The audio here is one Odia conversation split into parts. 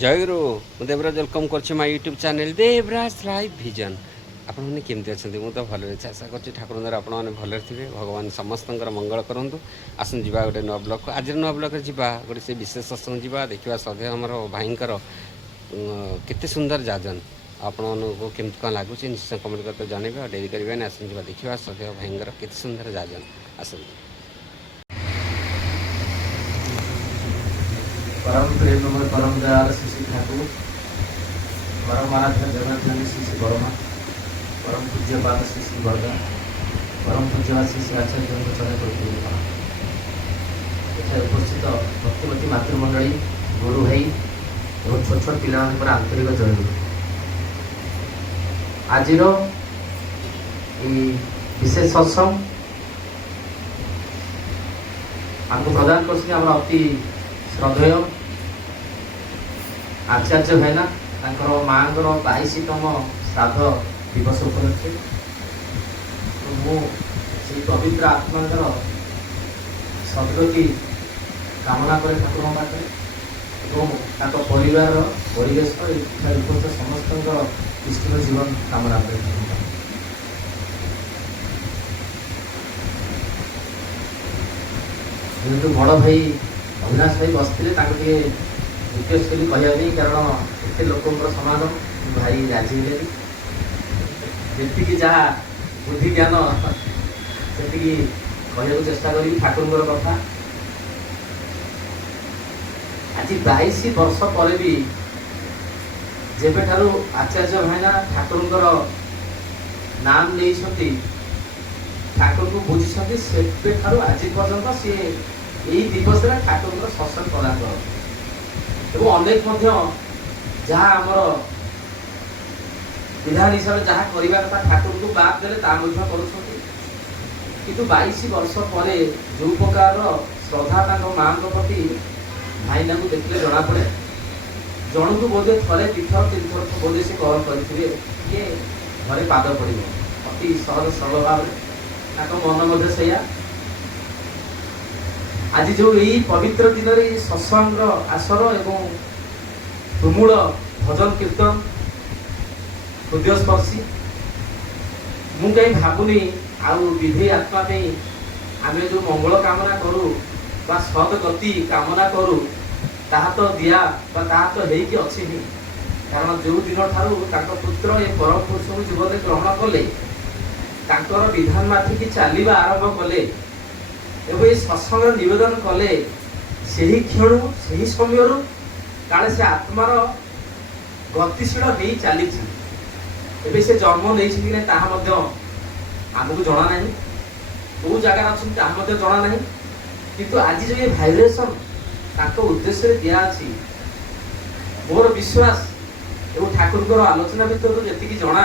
ଜୟଗୁରୁ ମୁଁ ଦେବରାଜ ୱେଲକମ୍ କରୁଛି my YouTube channel Debraj live vision. ଆପଣମାନେ କେମିତି ଅଛନ୍ତି? ମୁଁ ତ ଭଲରେ ଅଛି, ଆଶା କରୁଛି ଠାକୁରଙ୍କ ଦ୍ୱାରା ଆପଣମାନେ ଭଲରେ ଥିବେ। ଭଗବାନ ସମସ୍ତଙ୍କର ମଙ୍ଗଳ କରନ୍ତୁ। ଆସନ୍ତୁ ଯିବା ଗୋଟେ ନୂଆ ବ୍ଲଗ୍କୁ। ଆଜିର ନୂଆ ବ୍ଲଗ୍ରେ ଯିବା ଗୋଟେ ସେ ବିଶେଷ ସତ୍ସଙ୍ଗ ଯିବା, ଦେଖିବା ସଦୈବ ଆମର ଭାଇଙ୍କର କେତେ ସୁନ୍ଦର ଯାଜନ। ଆପଣମାନଙ୍କୁ କେମିତି କ'ଣ ଲାଗୁଛି ନିଶ୍ଚୟ କମେଣ୍ଟ କରିକି ଜଣାଇବେ। ଆଉ ଡେରି କରିବେନି, ଆସନ୍ତୁ ଯିବା ଦେଖିବା ସଦୈବ ଭାଇଙ୍କର କେତେ ସୁନ୍ଦର ଯାଜନ। ଆସନ୍ତୁ। परम प्रेम परम दयाल श्री श्री ठाकुर परम आराध्य जगन्नाथ श्री श्री बर्मा परम पूज्यपाद श्री श्री बर्दा परम पूज्यपाद श्री श्री आचार्य चरण करते उपस्थित भक्तिमती मातृमंडली गुरु भाई और छोट छोट पिला आंतरिक जय आज विशेष सत्संग आपको प्रदान कर अति श्रद्धेय आचार्य भाईना माँ 22तम श्राद्ध दिवस उपलक्षे मुझे पवित्र आत्मांकर सदगति कामना करे ठाकुर पाखे परिवार परिवेश उपस्थित समस्त इष्ट जीवन कामना करे। जेहेतु बड़ भाई अविनाश भाई बसते रिक्वेस्ट कली कहवाई कारण एत लोक समागम भाई राजी जी जहाँ बुद्धि ज्ञान से कहू चेष्टा करी ठाकुर कथा। आज 22 वर्ष पर भी जेबे ठारू आचार्य भाईना ठाकुर नाम नहीं ठाकुर को बुझी से आज पर्यंत सी यही दिवस ठाकुर सत्संग प्रदान कर अनेक जहाँ आमर विधान हिसाब से जहाँ करवा कथा ठाकुर को बात देले किंतु 22 वर्ष पर जो प्रकार श्रद्धा माँ प्रति भाईना को देखले जना पड़े जन को बोधे थे 2 थर 3 थर बोधे से कल करेंगे किए घरे पाद पड़ अति सहज सरल भाव मन मध्य सैया आज जो यही पवित्र दिन सत्संग आसर एवं तुमुल भजन कीर्तन हृदयस्पर्शी मु कहीं भावुनी आउ विधि आत्मा आम जो मंगल कामना करूँ सद गति कामना करूँ ताहा तो दिया ताहा तो हेकि अच्छी ही कारण जो दिन ठारू पुत्र ये परम पुरुष को जीवन ग्रहण कले विधान माथिकी चलवा आरंभ कले एवं सत्संग निवेदन कले से ही क्षण से ही समय काले से आत्मार गतिशील हो चली से जन्म नहीं आमको जना ना कौ जगार अच्छा जना ना किंतु आज जो ये भाइब्रेशन उद्देश्य दिया मोर विश्वास एवं ठाकुर आलोचना भितर जी जना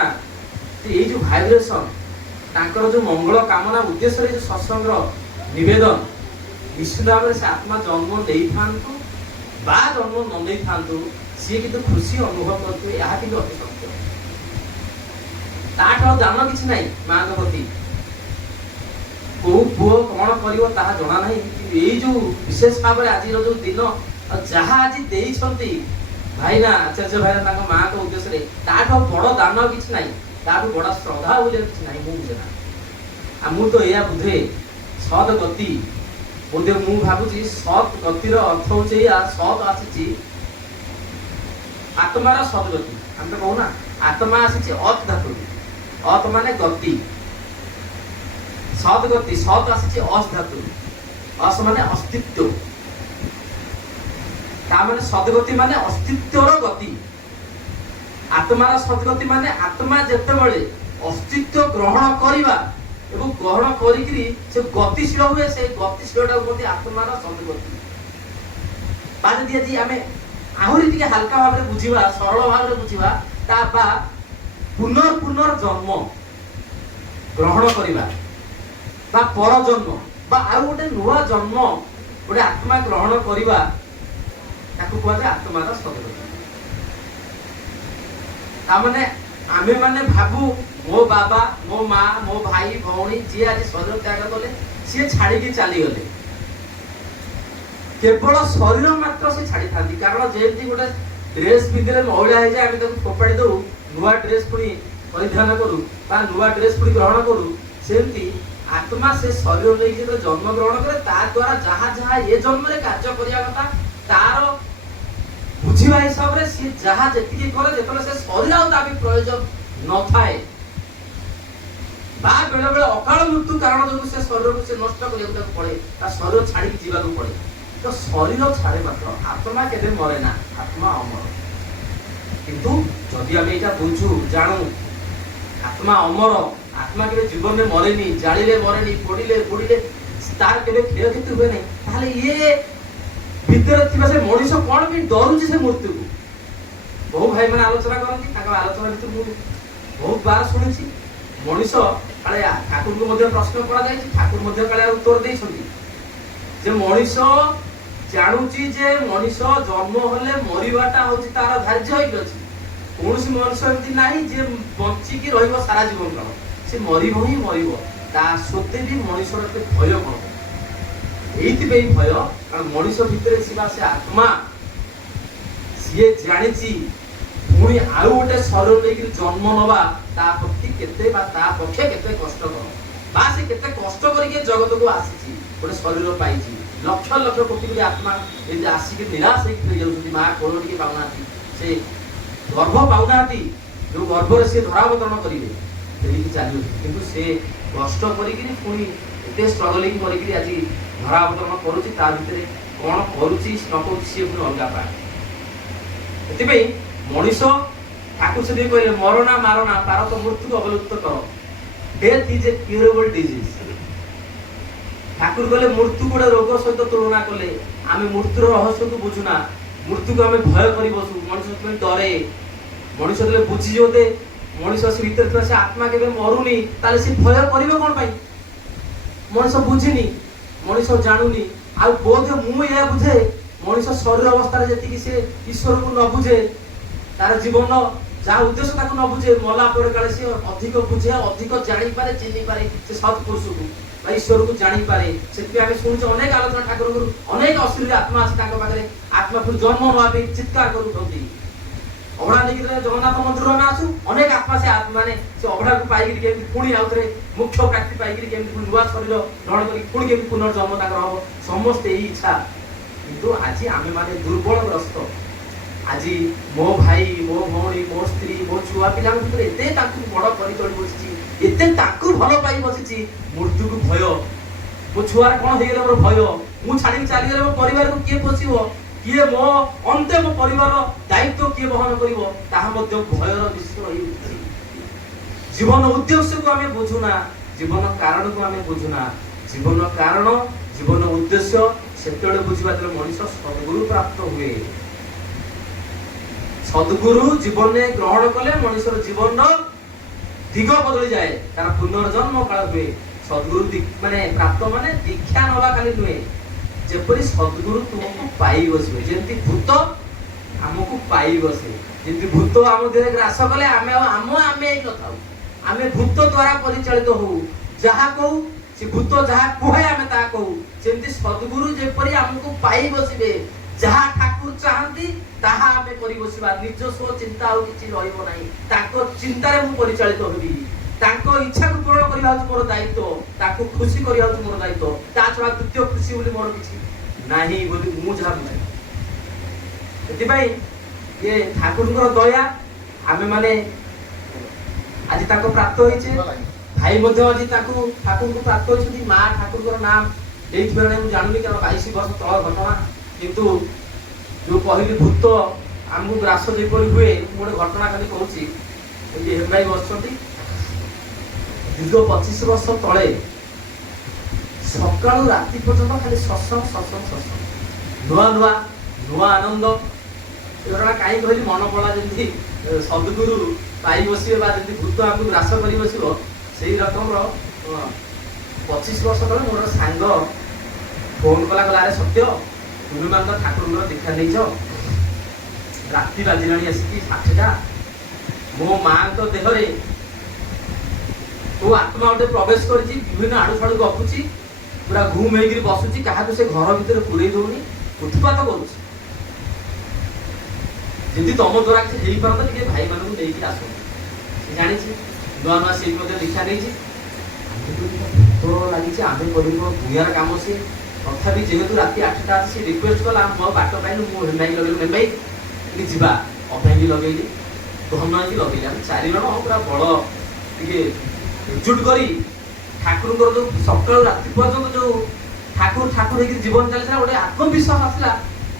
ये जो भाइब्रेशन जो मंगल कामना उद्देश्य जो सत्संग निवेदन निश्चित भाव से आत्मा जन्म नहीं था जन्म न नहीं था सी कि खुशी अनुभव करते अति सत्य दान कि ना माँ प्रति कौ पुओ कौन कर जना ना यही जो विशेष भाव आज जो दिन जहाँ आज देती भाईना आचार्य भाईना माँ को उद्देश्य बड़ दान कि ना बड़ा श्रद्धा बोलिए कि ना मुझे ना मुझे यह बुधे सद गति बोधे मु भावुची सत गतिर अर्थ हूँ सत आसी आत्मार सदगति आम तो कहूना आत्मा आसी अत धातु अत माने गति सद गति सत आसी अस धातु अस माने अस्तित्व माने सदगति माने अस्तित्वर गति आत्मार सदगति माने आत्मा जेतेबेले अस्तित्व ग्रहण करवा एवं ग्रहण करी से गतिशील हुए से गतिशील आत्मार सदगति बाद दिया जी आम आहरी टे हाल्का भाव में बुझा सरल भाव में बुझा पुनर्पुनर् जन्म ग्रहण करवा पर जन्म आउ गोटे नुआ जन्म गोटे आत्मा ग्रहण करवा कहुए आत्मार सदगति ताने आमे माने भाबू मो बाबा मो माँ मो भाई भौणी जी आज शरीर त्याग कले सी छाड़ी चली गले केवल शरीर मात्र से छाड़ी था कारण जमी गोटे ଡ୍ରେସ୍ ପିନ୍ଧିଲେ ମଇଳା ହେଇଯାଏ, ଆମେ ତାକୁ ଫୋପାଡ଼ି ଦଉ, ନୂଆ ଡ୍ରେସ୍ ପୁଣି ପରିଧାନ କରୁ ବା ନୂଆ ଡ୍ରେସ୍ ପୁଣି ଗ୍ରହଣ କରୁ। ସେମିତି ଆତ୍ମା ସେ ଶରୀର ନେଇକି ଯେତେବେଳେ ଜନ୍ମ ଗ୍ରହଣ କରେ, ତା ଦ୍ୱାରା ଯାହା ଯାହା ଏ ଜନ୍ମରେ କାର୍ଯ୍ୟ କରିବା କଥା ତାର ବୁଝିବା ହିସାବରେ ସିଏ ଯାହା ଯେତିକି କରେ, ଯେତେବେଳେ ସେ ଶରୀର ଆଉ ତା ବି ପ୍ରୟୋଜନ ନଥାଏ ବା ବେଳେ ବେଳେ ଅକାଳ ମୃତ୍ୟୁ କାରଣ ଯୋଗୁଁ ସେ ଶରୀରକୁ ସେ ନଷ୍ଟ କରିବାକୁ ତାକୁ ପଡେ, ତା ଶରୀର ଛାଡ଼ିକି ଯିବାକୁ ପଡେ। ତ ଶରୀର ଛାଡ଼େ ମାତ୍ର ଆତ୍ମା କେବେ ମରେ ନା, ଆତ୍ମା ଅମର। କିନ୍ତୁ ଯଦି ଆମେ ଏଇଟା ବୁଝୁ ଜାଣୁ ଆତ୍ମା ଅମର, ଆତ୍ମା କେବେ ଜୀବନରେ ମରେନି, ଜାଳିଲେ ମରେନି, ପୋଡ଼ିଲେ ପୋଡ଼ିଲେ ତାର କେବେ କ୍ଷୟକ୍ଷତି ହୁଏ ନାହିଁ, ତାହେଲେ ଇଏ ଭିତରେ ଥିବା ସେ ମଣିଷ କଣ ପାଇଁ ଡରୁଛି ସେ ମୃତ୍ୟୁକୁ? ବହୁ ଭାଇ ମାନେ ଆଲୋଚନା କରନ୍ତି, ତାଙ୍କ ଆଲୋଚନା ଭିତରେ ମୁଁ ବହୁତ ବାର ଶୁଣିଛି, ମଣିଷ କାଳେ ଠାକୁରଙ୍କୁ ମଧ୍ୟ ପ୍ରଶ୍ନ କରାଯାଇଛି, ଠାକୁର ମଧ୍ୟ କାଳେ ଉତ୍ତର ଦେଇଛନ୍ତି ଯେ ମଣିଷ ଜାଣୁଛି ଯେ ମଣିଷ ଜନ୍ମ ହେଲେ ମରିବାଟା ହଉଛି ତାର ଧାର୍ଯ୍ୟ ହେଇକି ଅଛି। କୌଣସି ମଣିଷ ଏମିତି ନାହିଁ ଯେ ବଞ୍ଚିକି ରହିବ ସାରା ଜୀବନ କାଳ, ସେ ମରିବ ହିଁ ମରିବ। ତା ସତ୍ତ୍ୱେ ବି ମଣିଷର ଏତେ ଭୟ କଣ? ଏଇଥିପାଇଁ ଭୟ କାରଣ ମଣିଷ ଭିତରେ ଥିବା ସେ ଆତ୍ମା ସିଏ ଜାଣିଛି ପୁଣି ଆଉ ଗୋଟେ ଶରୀର ନେଇକି ଜନ୍ମ ନବା ତା ପ୍ରତି କେତେ ବା ତା ପକ୍ଷେ କେତେ କଷ୍ଟକର, ବା ସେ କେତେ କଷ୍ଟ କରିକି ଜଗତକୁ ଆସିଛି, ଗୋଟେ ଶରୀର ପାଇଛି। ଲକ୍ଷ ଲକ୍ଷ କୋଟି କୋଟି ଆତ୍ମା ଏମିତି ଆସିକି ନିରାଶ ହେଇକି ଫେରି ଯାଉଛନ୍ତି, ମା କୋଳ ଟିକେ ପାଉନାହାନ୍ତି, ସେ ଗର୍ଭ ପାଉନାହାନ୍ତି, ଯୋଉ ଗର୍ଭରେ ସେ ଧରାବତରଣ କରିବେ ଫେରିକି ଚାଲିଯାଉଛନ୍ତି। କିନ୍ତୁ ସେ କଷ୍ଟ କରିକିରି ପୁଣି ଏତେ ଷ୍ଟ୍ରଗଲିଂ କରିକିରି ଆଜି ଧରାବତରଣ କରୁଛି, ତା ଭିତରେ କଣ କରୁଛି ନ କରୁଛି ସିଏ ପୁଣି ଅଲଗା ପାଏ। ସେଥିପାଇଁ ମଣିଷ ଠାକୁର ସେଠି କହିଲେ ମରଣା ମାରଣା ପାରତ ମୃତ୍ୟୁକୁ ଅବଲୁପ୍ତ କର, ଡେଥ୍ ଇଜ ଏ କ୍ୟୁରେବଲ ଡିଜିଜ। ଠାକୁର କହିଲେ ମୃତ୍ୟୁ ଗୋଟେ ରୋଗ ସହିତ ତୁଳନା କଲେ ଆମେ ମୃତ୍ୟୁର ରହସ୍ୟକୁ ବୁଝୁନା, ମୃତ୍ୟୁକୁ ଆମେ ଭୟ କରି ବସୁ, ମଣିଷ ସେଥିପାଇଁ ଡରେ। ମଣିଷ ଯେତେବେଳେ ବୁଝିଯିବ ଯେ ମଣିଷ ସେ ଭିତରେ ଥିବା ସେ ଆତ୍ମା କେବେ ମରୁନି, ତାହେଲେ ସେ ଭୟ କରିବ କଣ ପାଇଁ? ମଣିଷ ବୁଝିନି, ମଣିଷ ଜାଣୁନି। ଆଉ ବୋଧ ମୁଁ ଏହା ବୁଝେ ମଣିଷ ଶରୀର ଅବସ୍ଥାରେ ଯେତିକି ସେ ଈଶ୍ୱରକୁ ନ ବୁଝେ, ତାର ଜୀବନ ଯାହା ଉଦ୍ଦେଶ୍ୟ ତାକୁ ନ ବୁଝେ, ମଲା ପରେ କାଳେ ସେ ଅଧିକ ବୁଝେ, ଅଧିକ ଜାଣିପାରେ, ଚିହ୍ନିପାରେ ସେ ସତ୍ପୁରୁଷକୁ ବା ଈଶ୍ୱରକୁ ଜାଣିପାରେ। ସେଥିପାଇଁ ଆମେ ଶୁଣୁଛୁ ଅନେକ ଆଲୋଚନା ଠାକୁରଙ୍କର, ଅନେକ ଅସୁରୀର ଆତ୍ମା ଅଛି ତାଙ୍କ ପାଖରେ, ଆତ୍ମା ପୁଣି ଜନ୍ମ ନେବା ପାଇଁ ଚିତ୍କାର କରୁଛନ୍ତି। ଅଭଡ଼ା ନେଇକି ଜଗନ୍ନାଥ ମନ୍ଦିର ଆମେ ଆସୁ, ଅନେକ ଆତ୍ମା ସେ ମାନେ ସେ ଅଭଡ଼ାକୁ ପାଇକିରି କେମିତି ପୁଣି ଆଉଥରେ ମୁଖ୍ୟ ପ୍ରାପ୍ତି ପାଇକିରି କେମିତି ପୁଣି ନୂଆ ଶରୀର ଗ୍ରହଣ କରି ପୁଣି କେମିତି ପୁନର୍ଜନ୍ମ ତାଙ୍କର ହବ, ସମସ୍ତେ ଏଇ ଇଚ୍ଛା। କିନ୍ତୁ ଆଜି ଆମେ ମାନେ ଦୁର୍ବଳଗ୍ରସ୍ତ। ଆଜି ମୋ ଭାଇ, ମୋ ଭଉଣୀ, ମୋ ସ୍ତ୍ରୀ, ମୋ ଛୁଆ ପିଲାଙ୍କ ଭିତରେ ଏତେ ତାଙ୍କୁ ବଡ଼ କରି ତୋଳି ବସିଛି, ଏତେ ତାଙ୍କୁ ଭଲ ପାଇ ବସିଛି, ମୃତ୍ୟୁକୁ ଭୟ। ମୋ ଛୁଆର କଣ ହେଇଗଲେ ମୋର ଭୟ, ମୁଁ ଛାଡ଼ିକି ଚାଲିଗଲେ ମୋ ପରିବାରକୁ କିଏ ପୋଷିବ, କିଏ ମୋ ଅନ୍ତେ ମୋ ପରିବାର ଦାୟିତ୍ୱ କିଏ ବହନ କରିବ, ତାହା ମଧ୍ୟ ଭୟର ବିଷୟ ହେଉଛି। ଜୀବନ ଉଦ୍ଦେଶ୍ୟକୁ ଆମେ ବୁଝୁନା, ଜୀବନ କାରଣକୁ ଆମେ ବୁଝୁନା। ଜୀବନ କାରଣ, ଜୀବନ ଉଦ୍ଦେଶ୍ୟ ସେତେବେଳେ ବୁଝିବା ଯେତେବେଳେ ମଣିଷ ସଦ୍ଗୁରୁ ପ୍ରାପ୍ତ ହୁଏ। ସଦ୍ଗୁରୁ ଜୀବନରେ ଗ୍ରହଣ କଲେ ମଣିଷର ଜୀବନର ଦିଗ ବଦଳି ଯାଏ, ତାର ପୁନର୍ଜନ୍ମ କାଳ ହୁଏ। ସଦ୍ଗୁରୁ ମାନେ ପ୍ରାପ୍ତ ମାନେ ଦୀକ୍ଷା ନବା ଖାଲି ନୁହେଁ, ଯେପରି ସଦ୍ଗୁରୁ ତୁମକୁ ପାଇ ବସିବେ, ଯେମିତି ଭୂତ ଆମକୁ ପାଇ ବସେ, ଯେମିତି ଭୂତ ଆମ ଦେହରେ ଗ୍ରାସ କଲେ ଆମେ ଏଇ ନଥାଉ, ଆମେ ଭୂତ ଦ୍ୱାରା ପରିଚାଳିତ ହଉ, ଯାହା କହୁ ସେ ଭୂତ ଯାହା କୁହେ ଆମେ ତାହା କହୁ। ସେମିତି ସଦ୍ଗୁରୁ ଯେପରି ଆମକୁ ପାଇ ବସିବେ, ଯାହା ଠାକୁର ଚାହାନ୍ତି ତାହା ଆମେ କରି ବସିବା, ନିଜସ୍ୱ ଚିନ୍ତା ଆଉ କିଛି ରହିବ ନାହିଁ। ତାଙ୍କ ଚିନ୍ତାରେ ମୁଁ ପରିଚାଳିତ ହେବି, ତାଙ୍କ ଇଚ୍ଛାକୁ ପୂରଣ କରିବା ହେଉଛି ମୋର ଦାୟିତ୍ୱ, ତାକୁ ଖୁସି କରିବା ହେଉଛି ମୋର ଦାୟିତ୍ୱ, ତା ଛଡ଼ା ଦ୍ୱିତୀୟ ଖୁସି ବୋଲି ମୋର କିଛି ନାହିଁ ବୋଲି ମୁଁ ଯାହା ବୁଝେ। ସେଥିପାଇଁ ଇଏ ଠାକୁରଙ୍କର ଦୟା, ଆମେ ମାନେ ଆଜି ତାଙ୍କ ପ୍ରାପ୍ତ ହେଇଛେ, ଭାଇ ମଧ୍ୟ ଆଜି ତାଙ୍କୁ ଠାକୁରଙ୍କୁ ପ୍ରାପ୍ତ ହେଇଛନ୍ତି। ମା ଠାକୁରଙ୍କର ନାମ ଦେଇଥିବାର ନାହିଁ ମୁଁ ଜାଣୁନି, କାରଣ 22 ବର୍ଷ ତଳ ଘଟଣା। କିନ୍ତୁ ଯୋଉ କହିଲି ଭୂତ ଆମକୁ ଗ୍ରାସ ଯେପରି ହୁଏ, ମୁଁ ଗୋଟେ ଘଟଣା ଖାଲି କହୁଛି। ଏମିତି ହେମଭାଇ ବସିଛନ୍ତି, ଦୀର୍ଘ 25 ବର୍ଷ ତଳେ ସକାଳୁ ରାତି ପର୍ଯ୍ୟନ୍ତ ଖାଲି ସତ୍ସଙ୍ଗ, ନୂଆ ଆନନ୍ଦ। ଏ ଘଟଣା କାହିଁ କହିଲି, ମନ ପଡିଲା ଯେମିତି ସଦ୍ଗୁରୁ ପାଇ ବସିବେ ବା ଯେମିତି ଭୂତ ଆମକୁ ଗ୍ରାସ କରି ବସିବ, ସେଇ ରକମର 25 ବର୍ଷ ତଳେ ମୋର ସାଙ୍ଗ ଫୋନ୍ କଲା, ଆରେ ସତ୍ୟ ତୁମେ ମାନେ ତ ଠାକୁରଙ୍କର ଦୀକ୍ଷା ନେଇଛ, ରାତି ବାଜିଲାଣି ଆସିକି 60ଟା, ମୋ ମାଙ୍କ ଦେହରେ ତୋ ଆତ୍ମା ଗୋଟେ ପ୍ରବେଶ କରିଛି, ବିଭିନ୍ନ ଆଡୁ ସାଡୁ ଗପୁଛି, ପୁରା ଘୁମ ହେଇକିରି ବସୁଛି, କାହାକୁ ସେ ଘର ଭିତରେ ପୁରେଇ ଦଉନି, ଉତ୍ପାତ କରୁଛି। ଯଦି ତମ ଦ୍ୱାରା କିଛି ହେଇପାରନ୍ତା ଟିକେ ଭାଇମାନଙ୍କୁ ନେଇକି ଆସନ୍ତୁ। ସେ ଜାଣିଛି ନୂଆ ନୂଆ ସେ ମଧ୍ୟ ଦୀକ୍ଷା ନେଇଛି। ଭକ୍ତର ଲାଗିଛି ଆମେ କରିବ ଦୁନିଆର କାମ ସିଏ। ତଥାପି ଯେହେତୁ ରାତି 8ଟା ଅଛି ସେ ରିକ୍ୱେଷ୍ଟ କଲା ମୋ ବାଟ ପାଇଲୁ ମୁଁ ହେମ୍ବାଇ ଲଗେଇଲୁ ହେମ୍ବାଇ ଟିକେ ଯିବା ଅଭ୍ୟାଙ୍ଗୀ ଲଗେଇଲି ଧନ ହେଇକି ଲଗେଇଲି। ଆମେ 4 ଜଣ ପୁରା ବଳ ଟିକେ ଏକଜୁଟ କରି ଠାକୁରଙ୍କର ଯୋଉ ସକାଳୁ ରାତି ପର୍ଯ୍ୟନ୍ତ ଯୋଉ ଠାକୁର ଠାକୁର ହେଇକି ଜୀବନ ଚାଲିଥିଲା ଗୋଟେ ଆତ୍ମବିଶ୍ୱାସ ଆସିଲା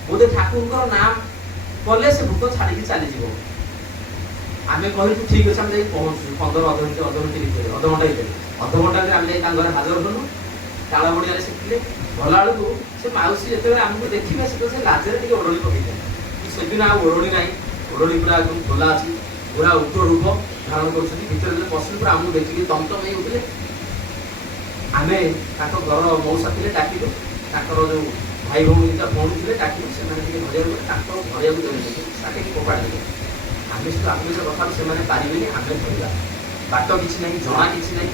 ବୋଧେ ଠାକୁରଙ୍କର ନାମ କଲେ ସେ ଭୂତ ଛାଡ଼ିକି ଚାଲିଯିବ। ଆମେ କହିଲୁ ଠିକ ଅଛି ଆମେ ଯାଇକି ପହଞ୍ଚୁଛୁ 15 ଅଧଘଣ୍ଟା ଭିତରେ ଅଧଘଣ୍ଟାରେ ଆମେ ଯାଇ ତାଙ୍କ ଘରେ ହାଜର କଲୁ। ତାଳ ବଡ଼ିଆରେ ଶିଖିଲେ ଗଲା ବେଳକୁ ସେ ମାଉସୀ ଯେତେବେଳେ ଆମକୁ ଦେଖିବେ ସେତେବେଳେ ସେ ଲାଜରେ ଟିକେ ଓଢ଼ଣୀ ପକେଇଥିଲେ। ସେଦିନ ଆଉ ଓଢ଼ଣୀ ନାହିଁ, ଓଢ଼ଣୀ ପୁରା একদম ଖୋଲା ଅଛି, ପୁରା ଉଗ୍ର ରୂପ ଧାରଣ କରୁଛନ୍ତି। ଭିତରେ ଯେତେବେଳେ ପଶିଲେ ପୁରା ଆମକୁ ଦେଖିକି ତମତମ ହେଇ ଉଠିଲେ। ଆମେ ତାଙ୍କ ଘର ମଉସା ଥିଲେ ଡାକିଲୁ, ତାଙ୍କର ଯୋଉ ଭାଇ ଭଉଣୀ ଦିଟା ଭଉଣୀ ଥିଲେ ଡାକିଲୁ, ସେମାନେ ଟିକେ ଧରିବାକୁ ଗଲେ ତାଙ୍କ ଧରିବାକୁ ଦେଲେ ତାକେ ଫୋପାଡ଼ି ଦେଲେ। ଆମେ ସବୁ ଆତ୍ମୀୟ କଥା ସେମାନେ ପାରିବେନି, ଆମେ ଧରିବା। ବାଟ କିଛି ନାହିଁ, ଜଣା କିଛି ନାହିଁ,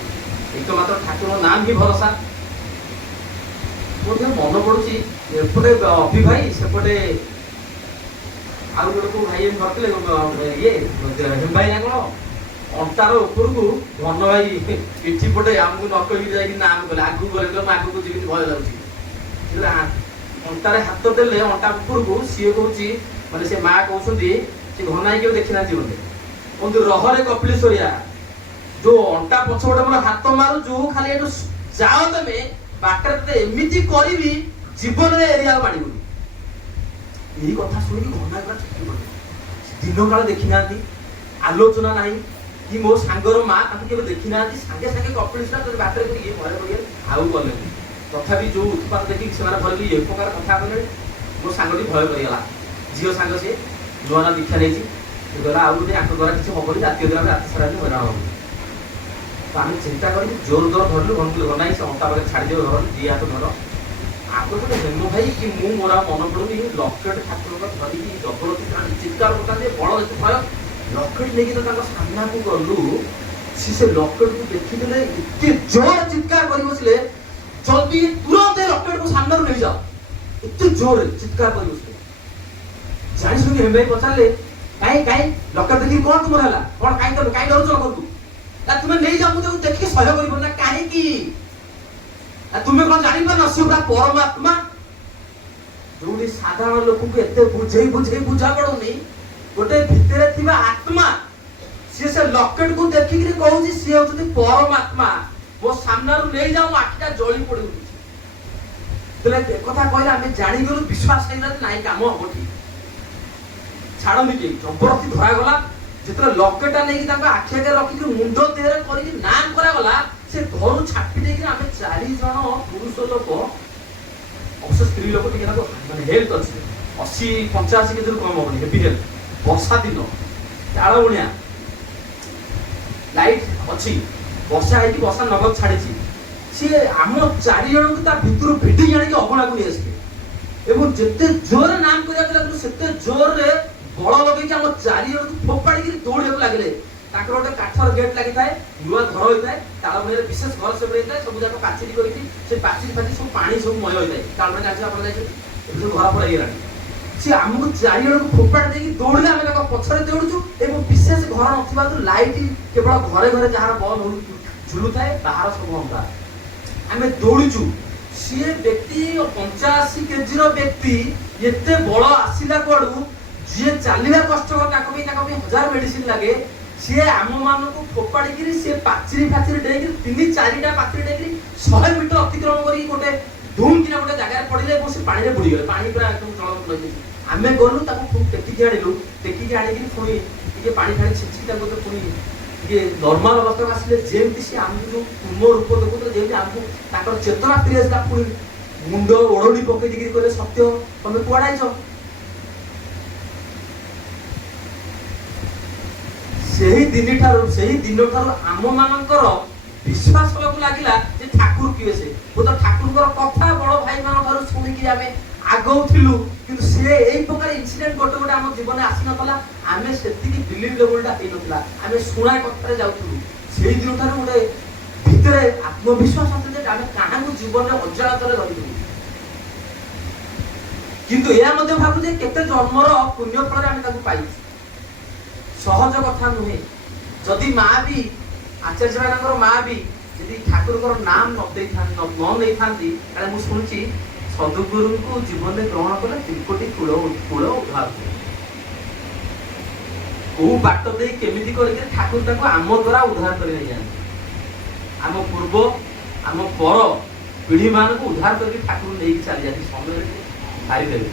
ଏକମାତ୍ର ଠାକୁରଙ୍କ ନାମ ହିଁ ଭରସା। ମୋର ମନେ ପଡୁଛି ଏପଟେ ଅଭି ଭାଇ ସେପଟେ ଆଉ ଗୋଟେ କୋଉ ଭାଇ ଏମିତି ଧରିଥିଲେ ଇଏ ହେମ୍ଭାଇ ନା କଣ ଅଣ୍ଟାର ଉପରକୁ ଘନ ଭାଇ ପିଠି ପଟେ ଆମକୁ ନ କହିକି ଯାଇକି ନାମ କଲେ ଆଗକୁ ଗଲେ ମୁଁ ଆଗକୁ ଯିବି ଭୟ ଲାଗୁଛି। ଅଣ୍ଟାରେ ହାତ ଦେଲେ ଅଣ୍ଟା ଉପରକୁ ସିଏ କହୁଛି ମାନେ ସେ ମା କହୁଛନ୍ତି ସେ ଘନାଇ କେବେ ଦେଖିନାହାନ୍ତି ବୋଧେ କୁହନ୍ତୁ ରହରେ କପିଳେଶ୍ୱରିଆ ଯୋଉ ଅଣ୍ଟା ପଛପଟେ ମୋର ହାତ ମାରୁଛୁ ଖାଲି ଏଠୁ ଯାଅ ତମେ ବାଟରେ ତତେ ଏମିତି କରିବି ଜୀବନରେ ଏରିଆ ମାଡ଼ିବୁନି। ଏଇ କଥା ଶୁଣିକି ଘନା ପୁରା ଛୁଟି ପଡେ। ଦିନ କାଳ ଦେଖିନାହାନ୍ତି, ଆଲୋଚନା ନାହିଁ କି ମୋ ସାଙ୍ଗର ମା ତାଙ୍କୁ କେବେ ଦେଖିନାହାନ୍ତି। ସାଙ୍ଗେ ସାଙ୍ଗେ କପିଳେଶ୍ୱର ବାଟରେ ଇଏ ଭୟ କରିବେ ଆଉ ଗଲେନି। ତଥାପି ଯୋଉ ଉତ୍ପାତ ଦେଖିକି ସେମାନେ ଭୟ ଏ ପ୍ରକାର କଥା କଲେ ମୋ ସାଙ୍ଗଟି ଭୟ କରିଗଲା। ଝିଅ ସାଙ୍ଗ ସିଏ ନୂଆ ନୂଆ ଦୀକ୍ଷା ନେଇଛି, ସେ କହିଲା ଆଉ ଗୋଟେ ଆଙ୍କ ଦ୍ୱାରା କିଛି ହବନି, ଜାତୀୟ ଦ୍ୱାରା ରାତି ସାରା ବି ହଇରାଣ ହବ। ତ ଆମେ ଚିନ୍ତା କରିକି ଜୋର ଦର ଧରିଲୁ ଘନାଇ ସେ ଅଣ୍ଟା ପାଖରେ ଛାଡ଼ିଦେବ ଧର ଦି ହାତ ଧର ଆଗପଟେ ହେମ ଭାଇ କି ମୁଁ ମୋର ଆଉ ମନେ ପଡୁନି ଲକେଟ ଠାକୁରଙ୍କ ଧରିକି ଜବରଦସ୍ତି ଚିତ୍କାର କରୁଥାନ୍ତି ବଳ ଭୟ ଲକେଟ ନେଇକି ତ ତାଙ୍କ ସାମ୍ନାକୁ ଗଲୁ। ସେ ଲକେଟକୁ ଦେଖିଦେଲେ ଏତେ ଜୋର ଚିତ୍କାର କରି ବସିଲେ ଜଲ୍ଦି ତୁରନ୍ତ ଲକେଟକୁ ସାମ୍ନାରୁ ନେଇଯାଅ, ଏତେ ଜୋରରେ ଚିତ୍କାର କରି ବସିଲେ। ଜାଣି ଶୁଣିକି ହେମ ଭାଇ ପଚାରିଲେ କାଇଁ କାଇଁ ଲକେଟ ଦେଖିକି କଣ ତୁମର ହେଲା, କଣ କାଇଁ ତମେ କାଇଁ ଡରୁଛ ଲକେଟକୁ? ନା ତୁମେ ନେଇଯାଅ ମୁଁ ତାକୁ ଦେଖିକି ସହ୍ୟ କରିପାରୁ ନା କାହିଁକି? ତୁମେ କଣ ଜାଣିପାରୁନ ସିଏ ପୁରା ପରମାତ୍ମା। ଯୋଉଠି ସାଧାରଣ ଲୋକଙ୍କୁ ଏତେ ବୁଝେଇ ବୁଝା ପଡୁନି ଗୋଟେ ଭିତରେ ଥିବା ଆତ୍ମା ସିଏ ସେ ଲକେଟକୁ ଦେଖିକିରି କହୁଛି ସିଏ ହଉଛନ୍ତି ପରମାତ୍ମା, ମୋ ସାମ୍ନାରୁ ନେଇଯାଉ ଆଖିଟା ଜଳି ପଡିବ। କଥା କହିଲେ ଆମେ ଜାଣିଗଲୁ ବିଶ୍ୱାସ ହେଇଗଲା ନାଇଁ କାମ ହବ ଠିକ ଛାଡନ୍ତି କେହି ଜବରଦସ୍ତି ଧରାଗଲା। ଯେତେବେଳେ ଲକେଟା ନେଇକି ତାଙ୍କ ଆଖି ଆଗରେ ରଖିକି ମୁଣ୍ଡ ଦେହରେ କରିକି ନାମ କରାଗଲା ସେ ଘରୁ ଛାପି ଦେଇକି ଆମେ 4 ଜଣ ପୁରୁଷ ଲୋକ ଅବଶ୍ୟ ସ୍ତ୍ରୀ ଲୋକ ଟିକେ ତାକୁ ମାନେ ହେଲ୍ଥ ଅଛି 80-85 କେଜିରୁ କମ ହବନି ହେଭି ହେଲ୍ଥ। ବର୍ଷା ଦିନ ତାଳ ବୁଣିଆ ଲାଇଟ୍ ଅଛି, ବର୍ଷା ହେଇକି ବର୍ଷା ନଗଦ ଛାଡିଛି। ସିଏ ଆମ 4 ଜଣଙ୍କୁ ତା ଭିତରୁ ଭିଡ଼ିକି ଆଣିକି ଅଗଣାକୁ ନେଇ ଆସିଲେ ଏବଂ ଯେତେ ଜୋରରେ ନାମ କରିବାକୁ ଲାଗିଲେ ସେତେ ଜୋରରେ ବଳ ଲଗେଇକି ଆମ 4 ଜଣଙ୍କୁ ଫୋପାଡ଼ିକି ଦୌଡ଼ିବାକୁ ଲାଗିଲେ। ତାଙ୍କର ଗୋଟେ କାଠର ଗେଟ୍ ଲାଗିଥାଏ, ନୂଆ ଘର ହୋଇଥାଏ, ତାଳବଣିଆରେ ବିଶେଷ ଘର ସବୁ ହେଇଥାଏ, ସବୁ ଯାକ ପାଚେରୀ କରିକି ସେ ପାଚେରୀ ସବୁ ପାଣି ସବୁ ମୟ ହୋଇଥାଏ। ତାଳବଣି ଜାଣିଛ ଆପଣ ଯାଇଛନ୍ତି, ଏବେ ସବୁ ଘର ପଳେଇ ହେଇଗଲାଣି। ସେ ଆମକୁ 4 ଜଣଙ୍କୁ ଫୋପାଡ଼ି ଦେଇକି ଦୌଡ଼ିଲେ, ଆମେ ତାଙ୍କ ପଛରେ ଦୌଡୁଛୁ ଏବଂ ବିଶେଷ ଘର ନଥିବାରୁ ଲାଇଟ୍ କେବଳ ଘରେ ଘରେ ଯାହାର ବଲ୍ ଝୁଲୁଥାଏ, ବାହାର ସବୁ ଅନ୍ଧାର। ଆମେ ଦୌଡୁଛୁ। ସିଏ ବ୍ୟକ୍ତି 85 କେଜିର ବ୍ୟକ୍ତି ଏତେ ବଳ ଆସିଲା କୁଆଡୁ, ଯିଏ ଚାଲିବା କଷ୍ଟକର ତାଙ୍କ ପାଇଁ 1000 ମେଡିସିନ ଲାଗେ। ସିଏ ଆମ ମାନଙ୍କୁ ଫୋପାଡ଼ିକିରି ସିଏ ପାଚେରୀ ଡେଇଁକିରି 3-4ଟା ପାଚେରୀ ଡେଇଁକିରି 100 ମିଟର ଅତିକ୍ରମ କରିକି ଗୋଟେ ଧୁମ୍ କିନା ଗୋଟେ ଜାଗାରେ ପଡ଼ିଲେ ଏବଂ ସେ ପାଣିରେ ବୁଡ଼ିଗଲେ। ପାଣି ପୁରା একদম ଜଳମଗ୍ନ ହେଇଯାଇଛି। ଆମେ ଗଲୁ ତାକୁ ଟେକିକି ଆଣିଲୁ, ଟେକିକି ଆଣିକିରି ପୁଣି ଟିକେ ପାଣି ଫାଣି ଛିଞ୍ଚିକି ତାକୁ ପୁଣି ଟିକେ ନର୍ମାଲ ଅବସ୍ଥାକୁ ଆସିଲେ ଯେମିତି ସେ ଆମକୁ ଯୋଉ ପୂର୍ଣ୍ଣ ରୂପ ଦେଖୁଥିଲେ ଯେମିତି ଆମକୁ ତାଙ୍କର ଚେତନା ଫେରି ଆସିଲା। ପୁଣି ମୁଣ୍ଡ ଓଢ଼ଣୀ ପକେଇ ଦେଇକିରି କହିଲେ ସତ୍ୟ ତମେ କୁଆଡ଼େ ଆଇଛ? ସେହି ଦିନଠାରୁ ଆମ ମାନଙ୍କର ବିଶ୍ୱାସ ହେବାକୁ ଲାଗିଲା ଯେ ଠାକୁର କିଏ ସେ। ବୋଧ ଠାକୁରଙ୍କର କଥା ବଡ ଭାଇ ମାନଙ୍କ ଠାରୁ ଶୁଣିକି ଆମେ ଆଗଉଥିଲୁ, କିନ୍ତୁ ସେ ଏଇ ପ୍ରକାର ଇନସିଡେଣ୍ଟ ଗୋଟେ ଆମ ଜୀବନରେ ଆସିନଥିଲା। ଆମେ ସେତିକି ବିଲିଭ ଲେଭେଲଟା ହେଇନଥିଲା, ଆମେ ଶୁଣା କଥାରେ ଯାଉଥିଲୁ। ସେଇ ଦିନଠାରୁ ଗୋଟେ ଭିତରେ ଆତ୍ମବିଶ୍ୱାସ ଆସିଲା ଯେ ଆମେ କାହାକୁ ଜୀବନରେ ଅଜାଣତରେ ଧରିଥିଲୁ। କିନ୍ତୁ ଏହା ମଧ୍ୟ ଭାବୁ ଯେ କେତେ ଜନ୍ମର ପୁଣ୍ୟ ଫଳରେ ଆମେ ତାକୁ ପାଇଛୁ। ସହଜ କଥା ନୁହେଁ। ଯଦି ମା ବି ଆଚାର୍ଯ୍ୟ ମାନଙ୍କର ମା ବି ଯଦି ଠାକୁରଙ୍କର ନାମ ନ ନେଇଥାନ୍ତି ତାହେଲେ ମୁଁ ଶୁଣିଛି ସଦ୍ଗୁରୁଙ୍କୁ ଜୀବନରେ ଗ୍ରହଣ କଲେ 3 କୋଟି କୂଳ ଉଦ୍ଧାର ହୁଏ। କୋଉ ବାଟ ଦେଇ କେମିତି କରିକି ଠାକୁର ତାଙ୍କୁ ଆମ ଦ୍ୱାରା ଉଦ୍ଧାର କରି ନେଇଯାଆନ୍ତି। ଆମ ପୂର୍ବ ଆମ ପର ପିଢି ମାନଙ୍କୁ ଉଦ୍ଧାର କରିକି ଠାକୁର ନେଇକି ଚାଲି ଯାଆନ୍ତି, ସମୟରେ ସାରିଦେବେ।